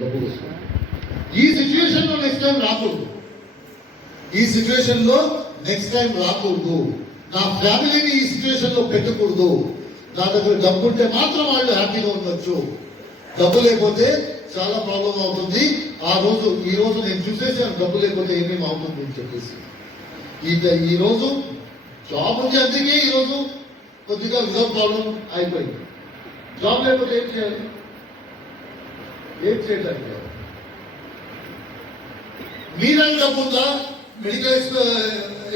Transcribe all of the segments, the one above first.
డబ్బు కోసం. ఈ సిచ్యువేషన్లో నెక్స్ట్ టైం రాకూడదు. ఈ సిచ్యువేషన్లో నెక్స్ట్ టైం రాకూడదు. నా ఫ్యామిలీని ఈ సిచ్యువేషన్లో పెట్టకూడదు. నా దగ్గర డబ్బు ఉంటే మాత్రం వాళ్ళు హ్యాపీగా ఉండొచ్చు. డబ్బు లేకపోతే చాలా ప్రాబ్లం అవుతుంది. ఈ రోజు నేను చూసేసాను డబ్బు లేకపోతే ఏమేమి అవుతుంది అని చెప్పేసి. ఈ రోజు జాబ్ ఉంది, అందుకే ఈరోజు కొద్దిగా రిజర్వ్ ప్రాబ్లం అయిపోయింది. జాబ్ లేకపోతే ఏం చేయాలి? ఏం చేయడానికి మీరైనా డబ్బు ఉందా? మెడికల్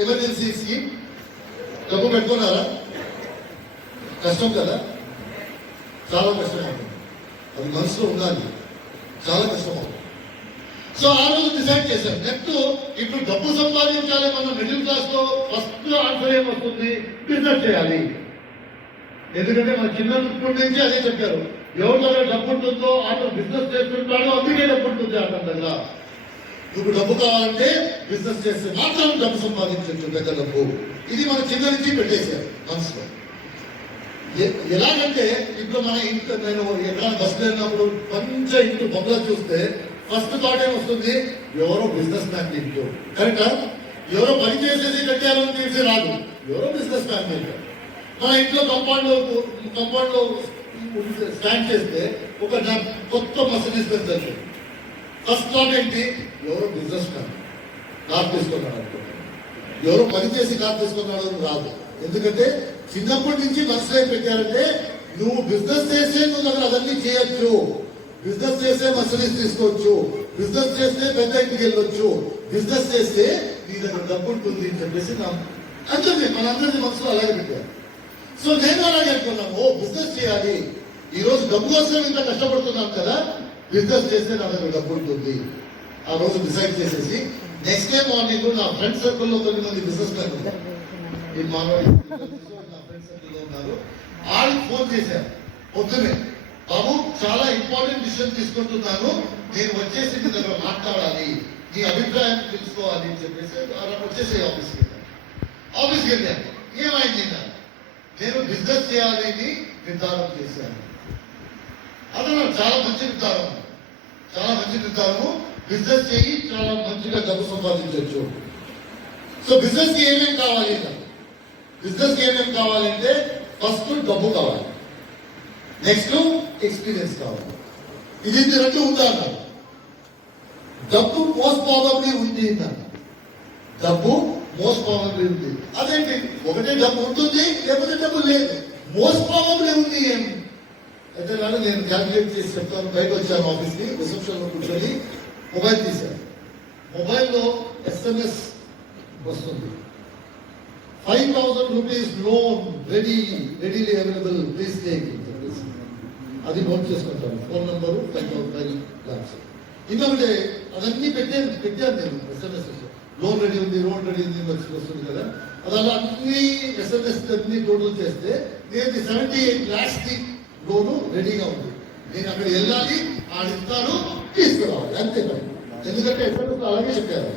ఎమర్జెన్సీ స్కీమ్ డబ్బు పెట్టుకున్నారా? కష్టం కదా, చాలా కష్టం అవుతుంది. అది మనసులో ఉండాలి, చాలా కష్టం అవుతుంది. సో ఆ రోజు డిసైడ్ చేశాను, నెక్స్ట్ ఇప్పుడు డబ్బు సంపాదించాలి. మన మిడిల్ క్లాస్ లో ఫస్ట్ ఆన్సర్ ఏమొస్తుంది? బిజినెస్ చేయాలి. ఎందుకంటే మన చిన్నప్పటి నుంచి అదే చెప్పారు, ఎవరి దగ్గర డబ్బు ఉంటుందో అతను బిజినెస్ చేస్తుంటాడో అందుకే డబ్బు ఉంటుంది అతని దగ్గర. ఇప్పుడు డబ్బు కావాలంటే బిజినెస్ చేస్తే మాత్రం డబ్బు సంపాదించవచ్చు, పెద్ద డబ్బు. ఇది మన చిన్న నుంచి పెట్టేశారు మనసులో. ఎలాగంటే ఇప్పుడు మన ఇంట్లో నేను ఎక్కడైనా బస్సులో వెళ్ళినప్పుడు కొంచెం ఇంట్లో బంగ్లా చూస్తే ఫస్ట్ థాట్ ఏమొస్తుంది? ఎవరో బిజినెస్ మ్యాన్ ఇంట్లో. కరెక్టా? ఎవరో పని చేసేది కట్టారని తెలిసి రాదు, ఎవరో బిజినెస్ మ్యాన్ కట్టారు. మన ఇంట్లో కంపౌండ్ లో స్టాండ్ చేస్తే ఒక కొత్త మర్సిడీస్ బెంజ్. ఫస్ట్ థాట్ ఏంటి? ఎవరో బిజినెస్ మ్యాన్ కార్ తీసుకున్నాడు అనుకుంటారు. ఎవరో పని చేసి కార్ తీసుకున్నాడు అని రాదు. ఎందుకంటే చిన్నప్పటి నుంచి మనసులో పెట్టారంటే నువ్వు బిజినెస్ చేస్తే నువ్వు దగ్గర అవన్నీ చేయొచ్చు, బిజినెస్ చేస్తే మర్సిడీస్ తీసుకోవచ్చు, బిజినెస్ చేస్తే పెద్ద ఇంటికి వెళ్ళొచ్చు, బిజినెస్ చేస్తే నీ దగ్గర డబ్బు ఉంటుంది అని చెప్పేసి అంటే మనందరినీ మనసులో అలాగే పెట్టారు. సో నేను అలాగే అనుకున్నాను, ఓ బిజినెస్ చేయాలి. ఈ రోజు డబ్బు కోసం ఇంత కష్టపడుతున్నాను కదా, బిజినెస్ చేస్తే నా దగ్గర డబ్బు ఉంటుంది. ఆ రోజు డిసైడ్ చేసేసి నెక్స్ట్ డే మార్నింగ్ నా ఫ్రెండ్ సర్కిల్లో 9 మంది బిజినెస్ మ్యాన్ ఉన్నారు. నా ఫ్రెండ్ సర్కిల్లో ఉన్నారు. వాళ్ళకి ఫోన్ చేశారు పొద్దునే, బాబు చాలా ఇంపార్టెంట్ డిసిషన్ తీసుకుంటున్నాను, నేను వచ్చేసి మీ దగ్గర మాట్లాడాలి, నీ అభిప్రాయం తెలుసుకోవాలి అని చెప్పేసి వచ్చేసి ఆఫీస్కి వెళ్ళాను. ఏమైంది? నేను బిజినెస్ చేయాలని నిర్ధారం చేశాను. అతను చాలా మంచి నిర్ధారము, బిజినెస్ చేయి, చాలా మంచిగా డబ్బు సంపాదించవచ్చు. సో బిజినెస్ కి ఏమేమి కావాలి? బిజినెస్ కి ఏమేమి కావాలంటే ఫస్ట్ డబ్బు కావాలి, నెక్స్ట్ ఎక్స్పీరియన్స్ కావాలి. ఇది రెండు ఉందన్న. డబ్బు మోస్ట్ ప్రాబబ్లీ ఉంది అన్న. డబ్బు మోస్ట్ ప్రాబబ్లీ ఉంది. అదేంటి? ఒకటే డబ్బు ఉంటుంది, లేకపోతే డబ్బు లేదు. మోస్ట్ ప్రాబబ్లీ ఉంది ఏమి అయితే నేను క్యాల్కులేట్ చేసి చెప్తాను. బయట వచ్చాను ఆఫీస్కి, రిసెప్షన్ లో కూర్చొని మొబైల్ తీశాను. మొబైల్లో SMS వస్తుంది, 5,000 rupees loan readily available, please take. అది నోట్ చేసుకుంటాను. Phone number 5 lakhs. ఇంకొకటి అవన్నీ పెట్టాను నేను SMS. లోన్ రెడీ ఉంది వస్తుంది కదా, అది అలా అన్ని SMS అన్ని టోటల్ చేస్తే నేను 78 lakhs లోను రెడీగా ఉంది. నేను అక్కడ వెళ్ళాలి, ఆడిస్తాను, తీసుకురావాలి, అంతే పని. ఎందుకంటే SMS అలాగే చెప్పారు,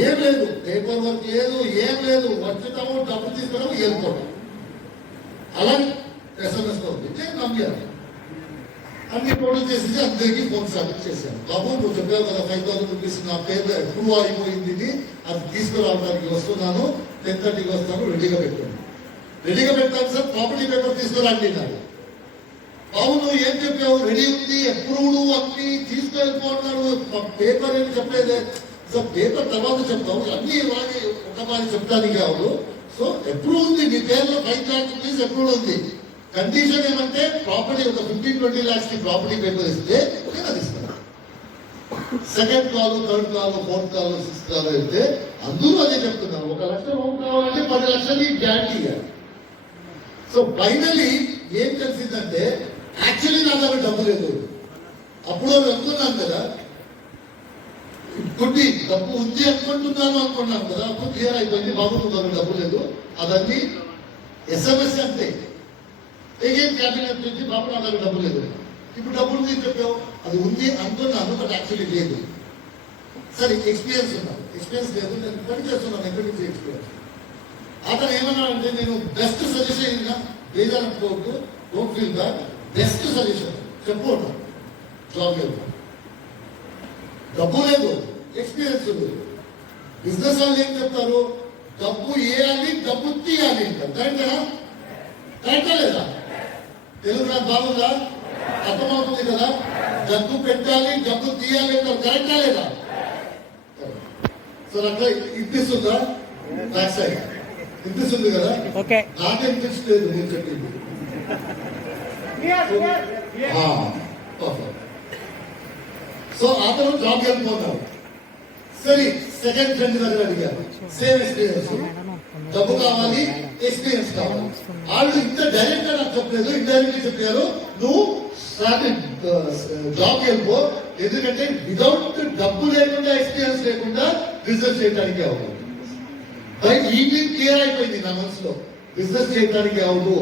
ఏం లేదు, పేపర్ వర్క్ లేదు, ఏం లేదు, వచ్చుతాము, డబ్బు తీసుకోవడం, వెళ్ళిపోవడం. అలా SMS లో ఉంది. నేను నమ్మాను. అన్ని టోటల్ చేసేసి అందరికీ ఫోన్ సబ్మిట్ చేశాను. బాబు నువ్వు చెప్పావు కదా 5,000 rupees నా పేరు అప్రూవ్ అయిపోయింది, అది తీసుకురావడానికి వస్తున్నాను, 10:30కి వస్తాను, రెడీగా పెడతాను సార్, ప్రాపర్టీ పేపర్ తీసుకురండి నాకు. బాబు నువ్వు ఏం చెప్పావు? రెడీ ఉంది, అప్రూవ్డ్, అన్ని తీసుకెళ్ళిపోతున్నాడు, పేపర్ ఏమి చెప్పలేదే. సార్ పేపర్ తర్వాత చెప్తావు, అన్ని ఇలాగే ఒక మాది చెప్తానికి కాదు. సో అప్రూవ్ ఉంది, నీ పేరులో 5 lakhs rupees అప్రూవ్డ్ ఉంది. కండిషన్ ఏమంటే ప్రాపర్టీ ఒక 15-20 lakhs కి ప్రాపర్టీ పేపర్ ఇస్తే అది ఇస్తాను. Second call, third call, fourth call, sixth call వెళ్తే అందరూ అదే చెప్తున్నారు, 1 లక్ష హోమ్ కావాలంటే 10 లక్షలు గ్యారంటీ ఇవ్వాలి. సో ఫైనలీ ఏం తెలిసిందంటే యాక్చువల్లీ నా దగ్గర డబ్బు లేదు. అప్పుడు వెళ్తున్నాను కదా, కొన్ని డబ్బు ఉంది అనుకున్నాను కదా, అప్పుడు క్లియర్ అయిపోయింది, బాబు నువ్వు దగ్గర డబ్బు లేదు, అదన్నీ SMS అంతే. ఏం క్యాబినెట్ నుంచి బాబు నా దగ్గర డబ్బు లేదు. ఇప్పుడు డబ్బులు ఉంది చెప్పావు, అది ఉంది అనుకున్నాను, బట్ యాక్చువల్లీ లేదు. సరే ఎక్స్పీరియన్స్ ఉన్నాను, ఎక్స్పీరియన్స్ లేదు, నేను పని చేస్తున్నాను, ఎక్కడి నుంచి ఎక్స్పీరియన్స్. అతను ఏమన్నాడంటే నేను బెస్ట్ సజెషన్ ఇన్నా, బేజారనుకోవద్దు, don't feel bad, best suggestion చెప్పు, జాబ్ వెళ్తాను. డబ్బు లేదు, ఎక్స్పీరియన్స్ లేదు. బిజినెస్ వాళ్ళు ఏం చెప్తారు? డబ్బు వేయాలి, డబ్బు తీయాలి అంటారు. కరెక్టా లేదా? తెలుగు నాకు బాగుందా? అర్థమవుతుంది కదా? డబ్బు పెట్టాలి, డబ్బు తీయాలి అంటారు. కరెక్టా లేదా? సార్ అట్లా ఇప్పిస్తుందా? బ్యాక్ సైడ్ ఇప్పిస్తుంది కదా? నాకే ఇప్పించలేదు నేను చెప్పింది. సో అతను జాబ్ వెళ్ళిపోతారు. సరే, సెకండ్ ఫ్రెండ్ దగ్గర అడిగారు, సేమ్ ఎక్స్పీరియన్స్, డబ్బు కావాలి, ఎక్స్పీరియన్స్ కావాలి. వాళ్ళు ఇంత డైరెక్ట్ గా నాకు చెప్పలేదు, ఇండైరెక్ట్ గా చెప్పారు, నువ్వు జాబ్ వెళ్ళిపో, ఎందుకంటే వితౌట్ డబ్బు లేకుండా, ఎక్స్పీరియన్స్ లేకుండా బిజినెస్ చేయడానికి అవ్వదు. బయట ఈవినింగ్ క్లియర్ అయిపోయింది నా మనసులో, బిజినెస్ చేయడానికి అవ్వదు,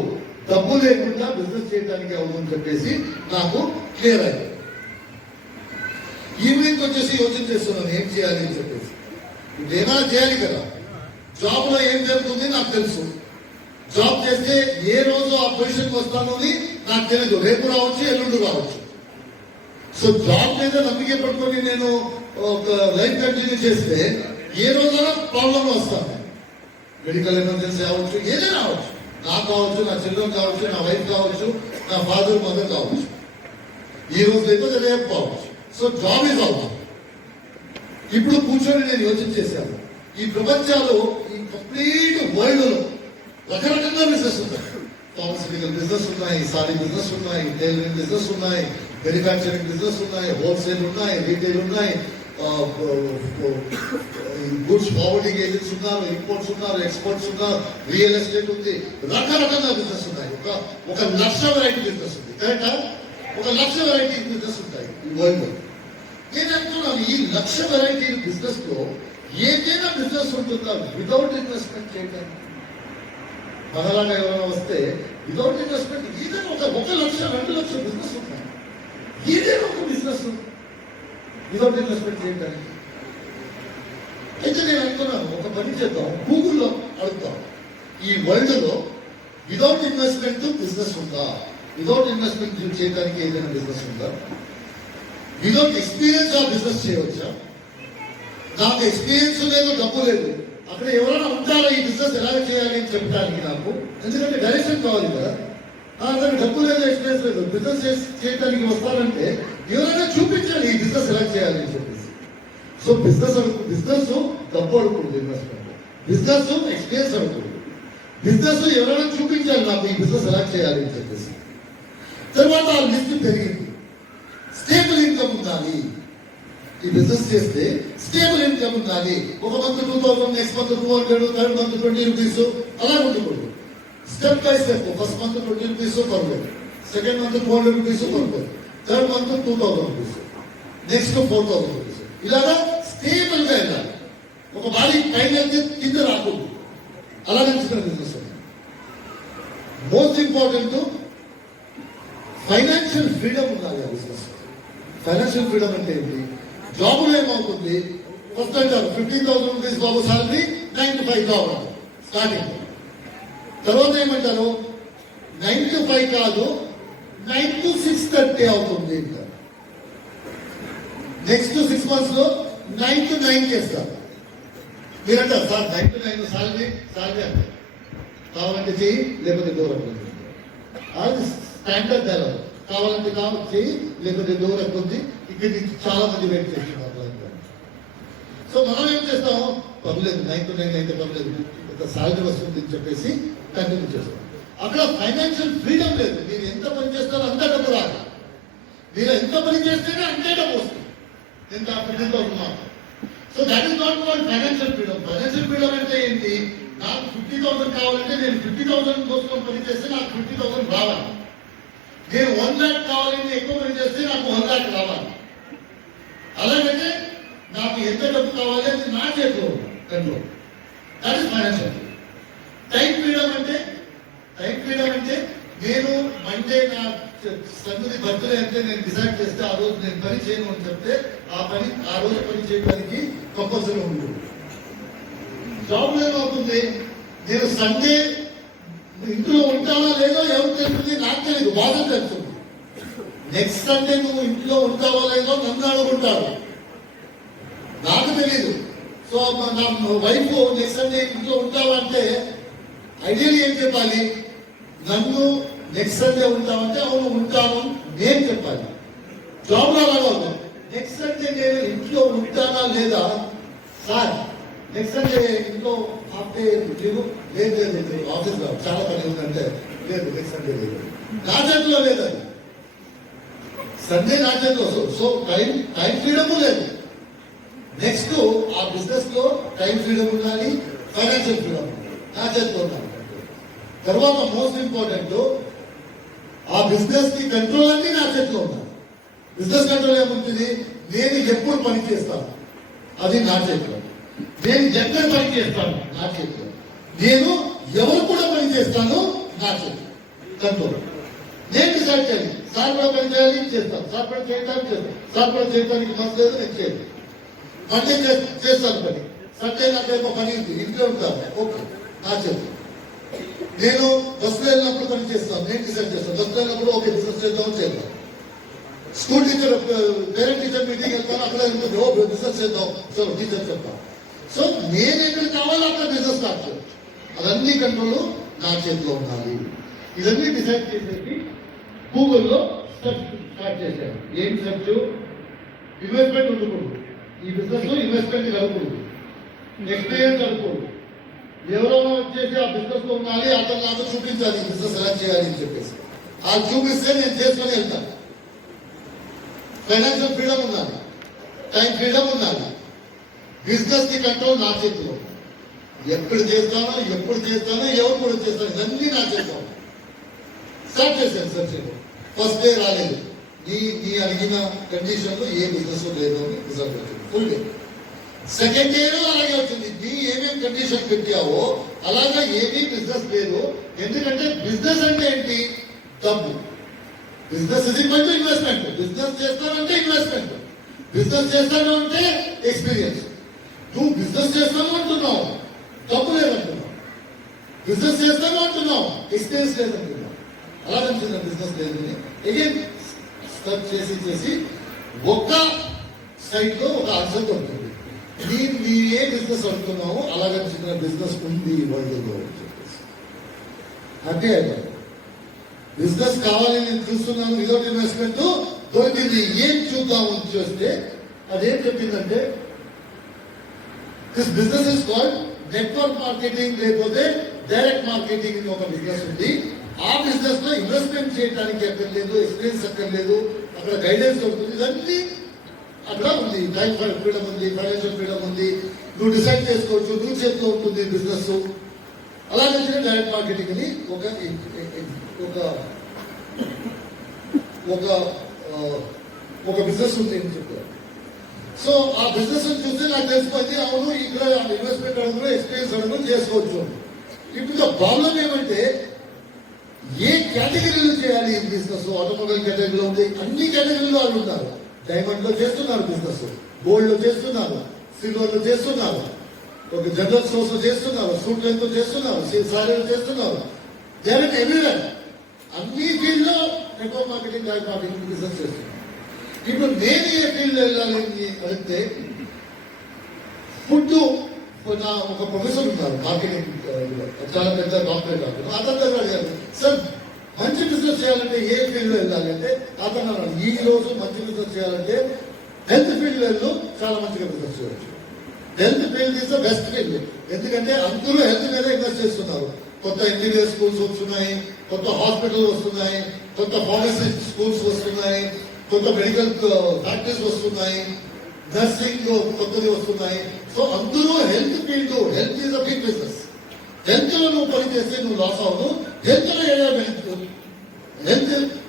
డబ్బు లేకుండా బిజినెస్ చేయడానికి అవ్వదు అని చెప్పేసి నాకు క్లియర్ అయిపోయింది. ఈవినింగ్ వచ్చేసి యోచన చేస్తున్నాను ఏం చేయాలి అని చెప్పేసి. ఏమైనా చేయాలి కదా. జాబ్ లో ఏం జరుగుతుంది నాకు తెలుసు. జాబ్ చేస్తే ఏ రోజు ఆ పొజిషన్కి వస్తాను అని నాకు తెలియదు, రేపు రావచ్చు, ఎల్లుండి రావచ్చు. సో జాబ్ మీద నమ్మిక పట్టుకొని నేను ఒక లైఫ్ కంటిన్యూ చేస్తే ఏ రోజైనా ప్రాబ్లం వస్తాను. మెడికల్ ఎమర్జెన్సీ అవ్వచ్చు, ఏదైనా అవ్వచ్చు, నాకు కావచ్చు, నా చిల్డ్రన్ కావచ్చు, నా వైఫ్ కావచ్చు, నా ఫాదర్ మదర్ కావచ్చు. ఈ రోజు లేకపోతే రేపు కావచ్చు. So job is out. ఇప్పుడు కూర్చొని నేను యోచన చేశాను, ఈ ప్రపంచంలో, ఈ కంప్లీట్ వరల్డ్ లో రకరకాల బిజినెస్ ఉన్నాయి. ఫార్మస్యూటికల్ బిజినెస్ ఉన్నాయి, సారీ బిజినెస్ ఉన్నాయి, టైలరింగ్ బిజినెస్ ఉన్నాయి, మ్యానుఫ్యాక్చరింగ్ బిజినెస్ ఉన్నాయి, హోల్సేల్ ఉన్నాయి, రీటైల్ ఉన్నాయి, గుడ్స్ ఫార్వర్డింగ్ ఏజెంట్స్ ఉన్నారు, ఇంపోర్ట్స్ ఉన్నారు, ఎక్స్పోర్ట్స్ ఉన్నారు, రియల్ ఎస్టేట్ ఉంది, రకరకాల బిజినెస్ ఉన్నాయి. ఒక 1,00,000 వెరైటీ బిజినెస్ ఉంది. కరెక్టా? ఒక 1,00,000 వెరైటీ బిజినెస్ ఉంటాయి ఈ వరల్డ్ లో. నేను అంటున్నాను, ఈ 1,00,000 వెరైటీ బిజినెస్ లో ఏదైనా బిజినెస్ ఉంటుందా వితౌట్ ఇన్వెస్ట్మెంట్ చేయడానికి? మనలాగా ఎవరైనా వస్తే వితౌట్ ఇన్వెస్ట్మెంట్ ఏదైనా ఒక 1,00,000, 2,00,000 బిజినెస్ ఉన్నాయి. ఏదైనా ఒక బిజినెస్ వితౌట్ ఇన్వెస్ట్మెంట్ చేయడానికి. అయితే నేను అనుకున్నాను, ఒక పని చేద్దాం, గూగుల్లో అడుగుతాం, ఈ వరల్డ్ లో వితౌట్ ఇన్వెస్ట్మెంట్ బిజినెస్ ఉందా, వితౌట్ ఇన్వెస్ట్మెంట్ చేయడానికి ఏదైనా బిజినెస్ ఉందా, వితౌట్ ఎక్స్పీరియన్స్ ఆ బిజినెస్ చేయవచ్చా? నాకు ఎక్స్పీరియన్స్ లేదు, డబ్బు లేదు, అక్కడ ఎవరైనా ఉంటారో ఈ బిజినెస్ ఎలా చేయాలి అని చెప్పడానికి నాకు, ఎందుకంటే డైరెక్షన్ కావాలి కదా. అతనికి డబ్బు లేదు, ఎక్స్పీరియన్స్ లేదు, బిజినెస్ చేయడానికి వస్తారంటే ఎవరైనా చూపించాలి ఈ బిజినెస్ ఎలా చేయాలి అని చెప్పేసి. సో బిజినెస్ డబ్బు అడగకూడదు, ఇన్వెస్ట్మెంట్. బిజినెస్ ఎక్స్పీరియన్స్ అడగకూడదు, బిజినెస్ ఎవరైనా చూపించాలి నాకు ఈ బిజినెస్ ఎలా చేయాలి అని చెప్పేసి. తర్వాత ఆ లిస్ట్ పెరిగింది. స్టేబుల్ ఇన్కమ్ ఉండాలి, ఈ బిజినెస్ చేస్తే స్టేబుల్ ఇన్కమ్ ఉండాలి. ఒక month 2,000, next month 200, third month 20 rupees, అలా ఉండకూడదు. Step by step, first month 20 rupees పర్లేదు, సెకండ్ మంత్ 200 రూపీస్ పర్లేదు, third month 2,000 rupees, next 4,000 rupees, ఇలాగా స్టేబుల్ గా వెళ్ళాలి. ఒక బాడీ పైన కింద రాకూడదు, అలా నడుచుకునే business. Most important financial freedom ఉండాలి ఆ బిజినెస్. ఫైనాన్షియల్ ఫ్రీడమ్ అంటే ఏంటి? జాబులో ఏమవుతుంది, ఫస్ట్ అంటారు 50,000 rupees Babu salary, 9 to 5 job starting. తర్వాత ఏమంటారు, 9 to 5 కాదు, 9 to 6:30 అవుతుంది. నెక్స్ట్ 6 months లో 9 to 9 చేస్తారు. మీరంటారు సార్ 9 to 9 సాలరీ అంటే కావాలంటే చెయ్యి, లేకపోతే దూరం అది స్టాండర్డ్ ధర. కావాలంటే చెయ్యి, లేకపోతే దూరం ఉంది. ఇక్కడ నుంచి చాలా మంది వెయిట్ చేస్తున్నారు. సో మనం ఏం చేస్తాం, పర్లేదు 9 to 9 అయితే పర్లేదు, ఒక సాలరీ వస్తుంది అని చెప్పేసి కంటిన్యూ చేస్తాం. అక్కడ ఫైనాన్షియల్ ఫ్రీడమ్ లేదు. మీరు ఎంత పని చేస్తారో అంత డబ్బు రాదు, మీరు ఎంత పని చేస్తేనే అంతే డబ్బు వస్తుంది. ఎంత 50,000. So that is not called financial freedom. Financial freedom అంటే ఏంటి, నాకు 50,000 కావాలంటే నేను 50,000 కోసం పని చేస్తే నాకు 50,000 రావాలి. నేను 1 lakh కావాలంటే ఎక్కువ పని చేస్తే నాకు 1 lakh రావాలి. అలాగైతే నాకు ఎంత డబ్బు కావాలి అది నా చేతిలో control. That is financial. Time freedom అంటే నేను మండే నా సన్నిధి బర్త్డే అంటే నేను డిసైడ్ చేస్తే ఆ రోజు నేను పని చేయను అని చెప్తే ఆ రోజు పని చేయడానికి కంపల్సరీ ఉంటుంది. జాబ్ ఏమవుతుంది, నేను సండే ఇంట్లో ఉంటావా లేదో ఎవరు తెలుస్తుంది, నాకు తెలియదు, బాధ తెలుస్తుంది. నెక్స్ట్ సండే నువ్వు ఇంట్లో ఉంటావా లేదో నన్ను అడుగుంటారు. నాకు తెలీదు. సో నా వైఫ్ నెక్స్ట్ సండే ఇంట్లో ఉంటావంటే ఐడియల్ ఏం చెప్పాలి? నన్ను నెక్స్ట్ సండే ఉంటామంటే అవును ఉంటాను నేను చెప్పాలి. జాబ్ లో అలాగా ఉంది. నెక్స్ట్ సండే నేను ఇంట్లో ఉంటానా లేదా? సార్ నెక్స్ట్ సండే ఇంట్లో హాఫ్ డే లీవ్ లేదు, ఆఫీస్ లో చాలా పని ఉందంటే లేదు, నెక్స్ట్ సండే లేదు. నా చేతిలో లేదు అది. సండే నా చేతిలో. సో టైం ఫ్రీడమ్ లేదు. నెక్స్ట్ ఆ బిజినెస్ లో టైం ఫ్రీడమ్ ఉండాలి, ఫైనాన్షియల్ ఫ్రీడమ్ ఉండాలి, నా చేతిలో ఉండాలి. తర్వాత మోస్ట్ ఇంపార్టెంట్, ఆ బిజినెస్ కి కంట్రోల్ అన్ని నా చేతిలో ఉండాలి. బిజినెస్ కంట్రోల్ ఏముంటుంది? నేను ఎప్పుడు పని చేస్తాను అది నా చేతిలో, నేను ఎక్కడ పని చేస్తాను నా చేతిలో, నేను ఎవరు కూడా పని చేస్తాను నా చేతిలో కంట్రోల్. నేను డిసైడ్ చేయాలి. సార్ కూడా పని చేయాలి చేస్తాను, సార్ కూడా చేయడానికి చేస్తాను, సార్ కూడా చేయడానికి మనసు లేదు నేను చేయను. మండే చేస్తాను పని, సండే నాకేమో పని ఉంది ఇంట్లో ఉంటాను, ఓకే నా చేతిలో. నేను బస్సులో వెళ్ళినప్పుడు పని చేస్తాను, నేను డిసైడ్ చేస్తాను. బస్సులో వెళ్ళినప్పుడు ఓకే బిజినెస్ చేద్దామని చేద్దాం. School teacher parent teacher meeting వెళ్తాను, అక్కడ వెళ్తుంది ఓ బిజినెస్ చేద్దాం, సో టీచర్ చెప్తాను. సో నేను ఎక్కడ కావాలో అక్కడ బిజినెస్ స్టార్ట్ చేయాలి. అదన్నీ కంట్రోల్ నా చేతిలో ఉండాలి. ఇవన్నీ డిసైడ్ చేసేసి గూగుల్లో సెర్చ్ స్టార్ట్ చేశాను. ఏం సెర్చ్? ఇన్వెస్ట్మెంట్ ఉండకూడదు, ఈ బిజినెస్ లో ఇన్వెస్ట్మెంట్ కలగకూడదు, ఎక్స్పీరియన్స్ కలగకూడదు. ఎవరైనా వచ్చేసి ఆ బిజినెస్ లో ఉండాలి, అతను నాకు చూపించాలి బిజినెస్ ఎలా చేయాలి అని చెప్పేసి. ఆ చూపిస్తే నేను చేసుకొని వెళ్తాను. ఫైనాన్షియల్ ఫ్రీడమ్ ఉండాలి, టైం ఫ్రీడమ్ ఉండాలి. బిజినెస్ కి కంట్రోల్ నా చేతిలో. ఎక్కడ చేస్తానో, ఎప్పుడు చేస్తానో, ఎవరు కూడా చేస్తాను, ఇవన్నీ నా చేతిలో. స్టార్ట్ చేశాను సెర్చ్. ఫస్ట్ డే రాలేదు, నీ అడిగిన కండిషన్ లో ఏ బిజినెస్ లేదు అని రిజల్ట్ వచ్చింది ఫుల్ డే. సెకండ్ డే అలాగే వచ్చింది. నీ ఏమేమి కండిషన్ పెట్టావో అలాగా ఏమీ బిజినెస్ లేదు. ఎందుకంటే బిజినెస్ అంటే ఏంటి? డబ్బు. బిజినెస్ ఇది కొంచెం ఇన్వెస్ట్మెంట్. బిజినెస్ చేస్తానంటే ఇన్వెస్ట్మెంట్, బిజినెస్ చేస్తాను అంటే ఎక్స్పీరియన్స్. నువ్వు బిజినెస్ చేస్తాను అంటున్నావు, డబ్బు లేదంటున్నావు. బిజినెస్ చేస్తాను అంటున్నావు, ఎక్స్పీరియన్స్ లేదంటున్నావు. అలా నచ్చిన బిజినెస్ లేదని అగైన్ స్టర్ట్ చేసి ఒక్క సైట్ లో ఒక ఆన్సర్ దొరుకుతుంది. నీ ఏ బిజినెస్ అనుకున్నావు అలాగే చిన్న బిజినెస్ ఉంది వరల్డ్ లో చెప్పేసి అంటే అయిపోయింది. బిజినెస్ కావాలి నేను చూస్తున్నాను, వితౌట్ ఇన్వెస్ట్మెంట్ దొరికింది. ఏం చూద్దామని చూస్తే అదేం చెప్పిందంటే this business is called network marketing, లేకపోతే డైరెక్ట్ మార్కెటింగ్ అని ఒక బిజినెస్ ఉంది. ఆ బిజినెస్ లో ఇన్వెస్ట్మెంట్ చేయడానికి అక్కర్లేదు, ఎక్స్పీరియన్స్ అక్కర్లేదు, అక్కడ గైడెన్స్ దొరుకుతుంది. ఇవన్నీ అక్కడ ఉంది. టైం ఫ్రీడమ్ ఉంది, ఫైనాన్షియల్ ఫ్రీడమ్ ఉంది, నువ్వు డిసైడ్ చేసుకోవచ్చు, నువ్వు చేతిలో ఉంటుంది బిజినెస్. అలాగే డైరెక్ట్ మార్కెటింగ్ అని ఒక బిజినెస్ ఉంది అని చెప్పారు. సో ఆ బిజినెస్ చూస్తే నాకు తెలిసిపోయింది, అవును ఇక్కడ ఇన్వెస్ట్మెంట్ అడుగులు, ఎక్స్పీరియన్స్ అడుగులు చేసుకోవచ్చు. ఇప్పుడు ప్రాబ్లం ఏమంటే ఏ కేటగిరీలో చేయాలి ఈ బిజినెస్? ఆటోమొబైల్ కేటగిరీలో ఉంది, అన్ని కేటగిరీలో వాళ్ళు ఉన్నారు. డైమండ్ లో చేస్తున్నారు బిజినెస్, గోల్డ్ లో చేస్తున్నారు, సిల్వర్ లో చేస్తున్నారు, ఒక జనరల్ స్టోర్స్ లో చేస్తున్నారు, సూట్ లైన్ తో చేస్తున్నారు, సారీలు చేస్తున్నారు. డైరెక్ట్ ఎవ్రీవేర్ అన్ని ఫీల్డ్ లో network marketing, direct marketing business చేస్తున్నారు. ఇప్పుడు నేను ఏ ఫీల్డ్ లో వెళ్ళాలని అడిగితే ఫుడ్ నా ఒక ప్రొఫెసర్ ఉన్నారు మార్కెటింగ్, చాలా పెద్ద డాక్టరేట్ డాక్టర్. అతని దగ్గర అడిగారు, సార్ మంచి బిజినెస్ చేయాలంటే ఏ ఫీల్డ్ లో వెళ్ళాలంటే అతను అన్నాడు, ఈ రోజు మంచి బిజినెస్ చేయాలంటే హెల్త్ ఫీల్డ్ లో చాలా మంచిగా బిజినెస్ చేయవచ్చు. Health field is the best field. ఎందుకంటే అందరూ హెల్త్ మీద ఇన్వెస్ట్ చేస్తున్నారు. కొత్త ఇంజనీరింగ్ స్కూల్స్ వస్తున్నాయి, కొత్త హాస్పిటల్ వస్తున్నాయి, కొత్త ఫార్మసీ స్కూల్స్ వస్తున్నాయి, కొత్త మెడికల్ ఫ్యాక్టరీస్ వస్తున్నాయి, నర్సింగ్ కొత్తది వస్తున్నాయి. సో అందరూ health field, health is a big business. Health లో నువ్వు పని చేస్తే నువ్వు లాస్ అవ్వదు. హెల్త్ లో ఏరియా బెనిఫిట్,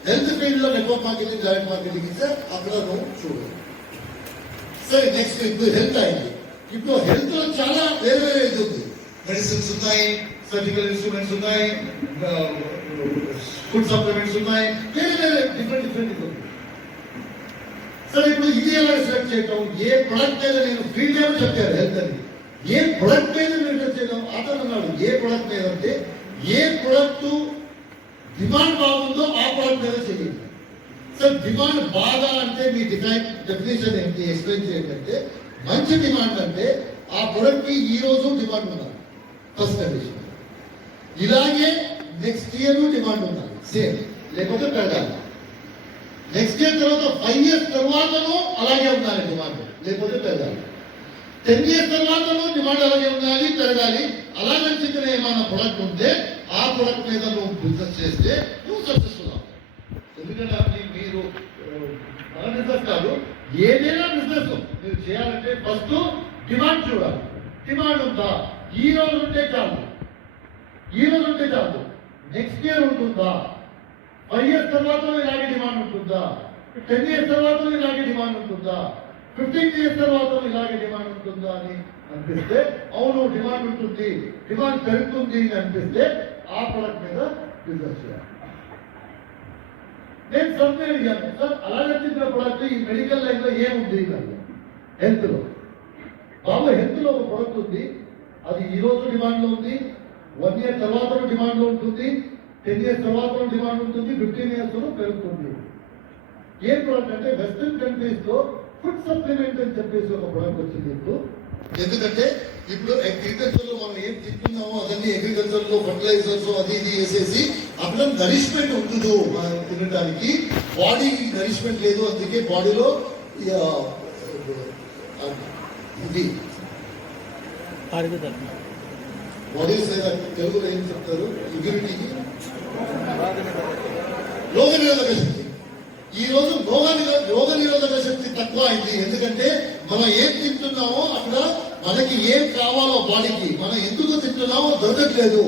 హెల్త్ ఫీల్డ్ లో నెట్వర్క్ మార్కెటింగ్, డైరెక్ట్ మార్కెటింగ్ ఇస్తే అక్కడ నువ్వు చూడు. సరే నెక్స్ట్ ఇప్పుడు హెల్త్ అయింది. ఇప్పుడు హెల్త్ లో చాలా వేరే వేరే ఇది ఉంది. మెడిసిన్స్ ఉన్నాయి, సర్జికల్ ఇన్స్ట్రుమెంట్స్ ఉన్నాయి, ఫుడ్ సప్లిమెంట్స్ ఉన్నాయి, వేరే వేరే డిఫరెంట్ ఉంది. సరే ఇప్పుడు ఇది ఎలా సెలెక్ట్ చేయటం? ఏ ప్రొడక్ట్ మీద నేను ఫీల్డ్ ఏమో చెప్పారు హెల్త్ అని, ఏ ప్రొడక్ట్ మీద మెయింటైన్ చేయడం? అతను అన్నాడు ఏ ప్రొడక్ట్ మీద అంటే ఏ ప్రొడక్ట్ డిమాండ్ బాగుందో ఆ ప్రొడక్ట్ మీద చేయండి. సార్ డిమాండ్ బాగా అంటే మీ డెఫినేషన్ ఏంటి ఎక్స్ప్లెయిన్ చేయండి అంటే మంచి డిమాండ్ అంటే ఆ ప్రొడక్ట్ కి ఈ రోజు డిమాండ్ ఉండాలి, ఫస్ట్ కండిషన్. ఇలాగే నెక్స్ట్ ఇయర్ డిమాండ్ ఉండాలి సేమ్, లేకపోతే పెరగాలి. నెక్స్ట్ ఇయర్ తర్వాత 5 years తర్వాతను అలాగే ఉండాలి డిమాండ్, లేకపోతే పెరగాలి. 10 years తర్వాతను డిమాండ్ అలాగే ఉండాలి, పెరగాలి. అలాగే చెప్పిన ఏమైనా ప్రొడక్ట్ ఉంటే ఆ ప్రొడక్ట్ మీద నువ్వు బిజినెస్ చేస్తే నువ్వు సక్సెస్ఫుల్ అవుతావు. ఎందుకంటే మీరు మన బిజినెస్ కాదు, ఏదైనా బిజినెస్ మీరు చేయాలంటే ఫస్ట్ డిమాండ్ చూడాలి. డిమాండ్ ఉందా? ఈ రోజు ఉంటే చాలు, ఈ రోజు ఉంటే చాలు. నెక్స్ట్ ఇయర్ ఉంటుందా? 5 years తర్వాత ఇలాగే డిమాండ్ ఉంటుందా? 10 years తర్వాత ఇలాగే డిమాండ్ ఉంటుందా? 15 years తర్వాత ఇలాగే డిమాండ్ ఉంటుందా అని అనిపిస్తే, అవును డిమాండ్ ఉంటుంది, డిమాండ్ పెరుగుతుంది అని అనిపిస్తే ఆ ప్రొడక్ట్ మీద బిజినెస్ చేయాలి. నేను సబ్మిట్ అడిగాను, సార్ అలా నచ్చిన ప్రొడక్ట్ ఈ మెడికల్ లైన్ లో ఏముంది హెల్త్ లో? బాబు హెల్త్ లో ఒక ప్రొడక్ట్ ఉంది, అది ఈ రోజు డిమాండ్ లో ఉంది, 1 year తర్వాత డిమాండ్ లో ఉంటుంది, 10 years తర్వాత డిమాండ్ ఉంటుంది, 15 years లో పెరుగుతుంది. ఏ ప్రొడక్ట్ అంటే వెస్టర్న్ కంట్రీస్ లో ఫుడ్ సప్లిమెంట్ అని చెప్పేసి ఒక ప్రొడక్ట్ వచ్చింది ఇప్పుడు. ఎందుకంటే ఇప్పుడు అగ్రికల్చర్ లో మనం ఏం తింటున్నామో అదన్నీ అగ్రికల్చర్ లో ఫర్టిలైజర్స్ అది ఇది వేసేసి అక్కడ నరిష్మెంట్ ఉండదు మనం తినడానికి, బాడీ నరిష్మెంట్ లేదు. అందుకే బాడీలో ఇది బాడీ తెలుగులో ఏం చెప్తారు, ఇమ్యూనిటీకి రోగ నిరోధక శక్తి. ఈ రోజు రోగ నిరోధక శక్తి తక్కువ అయింది. ఎందుకంటే మనం ఏం తింటున్నామో అక్కడ మనకి ఏం కావాలో బాడీకి మనం ఎందుకు తింటున్నామో దొరకట్లేదు.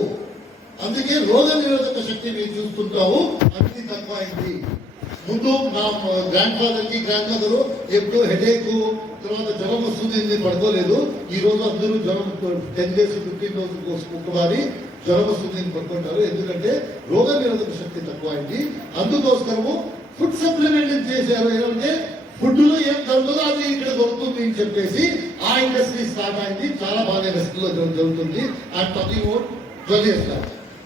అందుకే రోగ నిరోధక శక్తి మీరు చూస్తుంటాము అన్ని తక్కువ అయింది. ముందు నా గ్రాండ్ ఫాదర్ కి గ్రాండ్ మదర్ ఎప్పుడు హెడేక్ తర్వాత జ్వరం వస్తుంది పడుకోలేదు. ఈ రోజు అందరూ జ్వరం 10 days 15 days ఒక్కసారి జ్వరం వస్తుంది పడుకుంటారు. ఎందుకంటే రోగ నిరోధక శక్తి తక్కువ అయింది. అందుకోసము ఫుడ్ సప్లిమెంట్ చేశారు. ఏమంటే ఫుడ్ లో ఏం దొరకదో అది ఇక్కడ దొరుకుతుంది అని చెప్పేసి ఆ ఇండస్ట్రీ స్టార్ట్ అయింది. చాలా బాగా వెస్ట్ లో జరుగుతుంది. ఆ టాకింగ్ అబౌట్ 12 years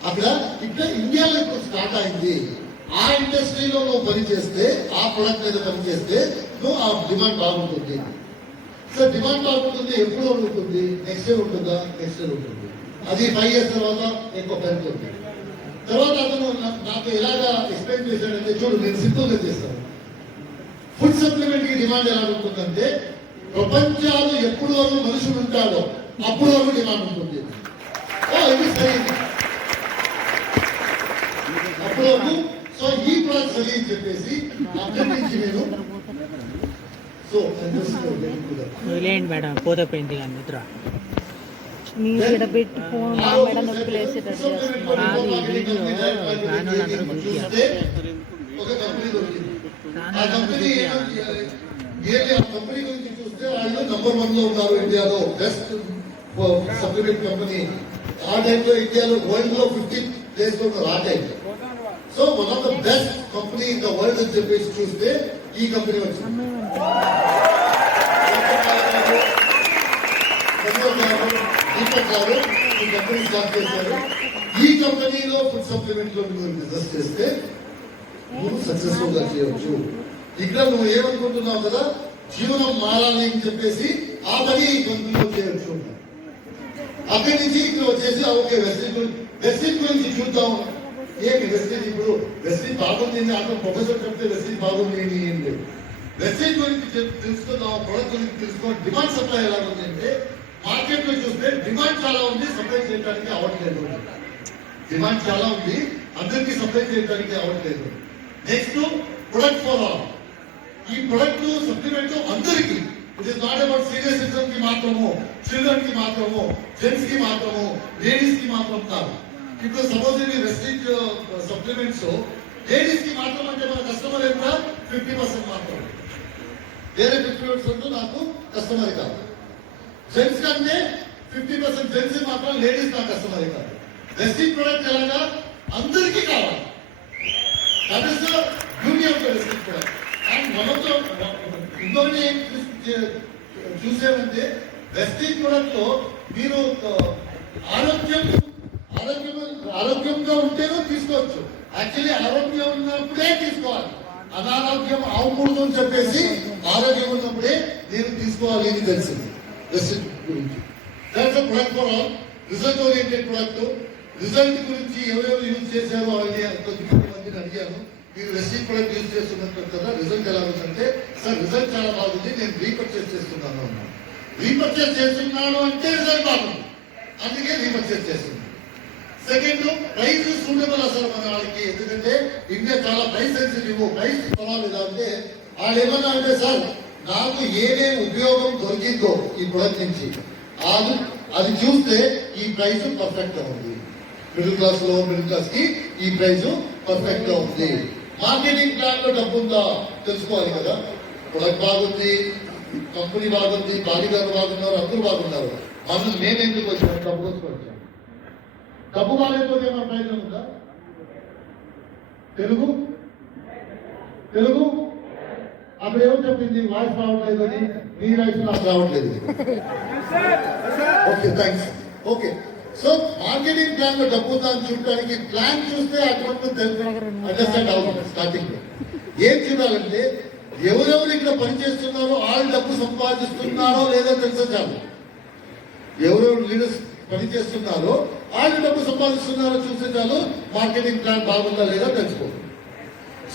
అక్కడ ఇక్కడ ఇండియాలో ఇప్పుడు స్టార్ట్ అయింది. ఆ ఇండస్ట్రీలో నువ్వు పని చేస్తే, ఆ ప్రొడక్ట్ మీద పని చేస్తే నువ్వు ఆ డిమాండ్ బాగుంటుంది. సో డిమాండ్ బాగుంటుంది. ఎప్పుడు ఉంటుంది? నెక్స్ట్ ఇయర్ ఉంటుందా? నెక్స్ట్ ఇయర్ ఉంటుంది. అది 5 years తర్వాత ఎక్కువ పెరుగుతుంది. తర్వాత అతను నాకు ఎలాగా ఎక్స్ప్లెయిన్ చేశాడంటే, చూడు నేను సింపుల్ గా చేస్తాను. ఫుడ్ సప్లిమెంట్ కి డిమాండ్ ఎలా ఉంటుందంటే, ప్రపంచాలు ఎప్పుడు వరకు మనుషులు ఉంటాడో అప్పుడు వరకు డిమాండ్ ఉంటుంది. ఇది సరైనది అప్పుడు వరకు. సో ఈ ప్లాన్ సరి అని చెప్పేసి అక్కడి నుంచి నేను లేండి మేడం పోతపోయింది కానీ నిద్ర ఒక కంపెనీ దొరికింది. ఆ కంపెనీ గురించి చూస్తే వాళ్ళు నంబర్ 1 లో ఉన్నారు ఇండియాలో, బెస్ట్ సప్లిమెంట్ కంపెనీ. ఆ టైంలో ఇండియాలో వరల్డ్ లో 50 place లో ఉన్నారు ఆ time. So one of the best company in the world అని చెప్పేసి చూస్తే ఈ కంపెనీ వచ్చింది. దీపక్ గారు ఈ కంపెనీ స్టార్ట్ చేశారు. ఈ కంపెనీలో ఫుడ్ సప్లిమెంట్ లో మీరు బిజినెస్ చేస్తే నువ్వు సక్సెస్ఫుల్ గా చేయవచ్చు. ఇక్కడ నువ్వు ఏమనుకుంటున్నావు కదా, జీవనం మారాలి అని చెప్పేసి ఆ పని ఈ కంపెనీలో చేయొచ్చు. అక్కడి నుంచి ఇక్కడ వచ్చేసి ఓకే వెస్టిన్ గురించి చూద్దాం. ఏమి వెస్టిన్ ఇప్పుడు వెస్టిన్ బాగుంది అక్కడ ప్రొఫెసర్ చెప్తే వెస్టిన్ బాగుంది ఏం లేదు. వెస్టిన్ గురించి తెలుసుకుందాం, ప్రొడక్ట్ గురించి తెలుసుకోవాలి. డిమాండ్ సప్లై ఎలా ఉంది అంటే, మార్కెట్ లో చూస్తే డిమాండ్ చాలా ఉంది, సప్లై చేయడానికి అవ్వట్లేదు. డిమాండ్ చాలా ఉంది, అందరికీ సప్లై చేయడానికి అవ్వట్లేదు. Next product for all. ఈ ప్రొడక్ట్ సప్లిమెంట్ అందరికీ, it is not about senior citizen కి మాత్రము, చిల్డ్రన్ కి మాత్రము, జెంట్స్ కి మాత్రము, లేడీస్ కి మాత్రం కాదు. ఇప్పుడు సపోజ్ ఇది వెస్టిన్ సప్లిమెంట్స్ లేడీస్ కి మాత్రం అంటే మన కస్టమర్ ఎంత 50% మాత్రం, వేరే 50% నాకు కస్టమర్ కాదు. జెంట్స్ కంటే 50% జెంట్స్ మాత్రం, లేడీస్ నా కస్టమర్ కాదు. వెస్టిన్ ప్రొడక్ట్ ఎలాగా అందరికీ కావాలి. That is the beauty of the Westin product. And మనతో ఇంకొకటి చూసామంటే వెస్టిన్ ప్రొడక్ట్ లో మీరు ఆరోగ్యంగా ఉంటేనో తీసుకోవచ్చు. యాక్చువల్లీ ఆరోగ్యం ఉన్నప్పుడే తీసుకోవాలి. అనారోగ్యం అవకూడదు అని చెప్పేసి ఆరోగ్యం ఉన్నప్పుడే నేను తీసుకోవాలి అని తెలిసింది రెసిస్ట్ గురించి. దాంట్లో product for all result oriented product. Result గురించి ఎవరెవరు యూజ్ చేశారో అని కొంతమందిని అడిగాను. మీరు రెసిస్ట్ ప్రొడక్ట్ యూజ్ చేస్తున్నారు కదా, రిజల్ట్ ఎలా ఉందంటే సార్ రిజల్ట్ చాలా బాగుంది, నేను రీపర్చేస్ చేస్తున్నాను అన్నాను. రీపర్చేస్ చేస్తున్నాను అంటే రిజల్ట్ బాగుంది, అందుకే రీపర్చేస్ చేస్తున్నాను. సెకండ్, ప్రైస్ సూటబుల్ అసలు మన వాళ్ళకి, ఎందుకంటే ఇండియా చాలా ప్రైస్ సెన్సిటివ్. ప్రైస్ పర్వాలేదా అంటే వాళ్ళు ఏమన్నా అంటే సార్ నాకు ఏమేమి ఉపయోగం దొరికిందో ఈ ప్రొడక్ట్ నుంచి అది చూస్తే ఈ ప్రైస్ పర్ఫెక్ట్ గా ఉంది. మిడిల్ క్లాస్ లో మిడిల్ క్లాస్ కి ఈ ప్రైస్ పర్ఫెక్ట్ గా ఉంది. మార్కెటింగ్ ప్లాన్ లో డబ్బు ఉందా తెలుసుకోవాలి కదా. ప్రొడక్ట్ బాగుంది, కంపెనీ బాగుంది, బాలిగారు బాగున్నారు, అందరూ బాగున్నారు. మనం మేము ఎందుకు వచ్చాము? డబ్బు కోసం వచ్చాము. డబ్బు బాగాలేకపోతే మన ప్రయోజనం ఉందా? తెలుగు తెలుగు అప్పుడు ఏమో చెప్పింది వాయిస్ రావట్లేదు అని, మీ వాయిస్ నాకు రావట్లేదు. Okay thanks. Okay, so marketing plan లో డబ్బు ఉందా అని చూడడానికి ప్లాన్ చూస్తే అకౌంట్ అండర్స్టాండ్ అవుతుంది. స్టార్టింగ్ లో ఏం చూడాలంటే ఎవరెవరు ఇక్కడ పనిచేస్తున్నారో వాళ్ళు డబ్బు సంపాదిస్తున్నారో లేదో తెలిసే చాలు. ఎవరెవరు లీడర్స్ పనిచేస్తున్నారో వాళ్ళు డబ్బు సంపాదిస్తున్నారో చూస్తే చాలు మార్కెటింగ్ ప్లాన్ బాగుందా లేదా తెలుసుకో.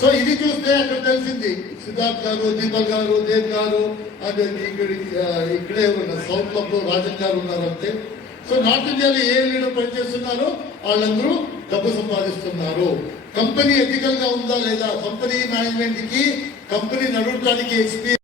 సో ఇది చూస్తే అక్కడ తెలిసింది సిద్ధార్థ్ గారు, దీపక్ గారు, దేవ్ గారు, అంటే ఇక్కడే ఉన్న సౌత్ లో రాజన్ గారు ఉన్నారు అంతే. సో నార్త్ ఇండియాలో ఏ లీడర్ పనిచేస్తున్నారో వాళ్ళందరూ డబ్బు సంపాదిస్తున్నారు. కంపెనీ ఎథికల్ గా ఉందా లేదా, కంపెనీ మేనేజ్మెంట్ కి కంపెనీ నడవడానికి ఎక్స్పీరియన్స్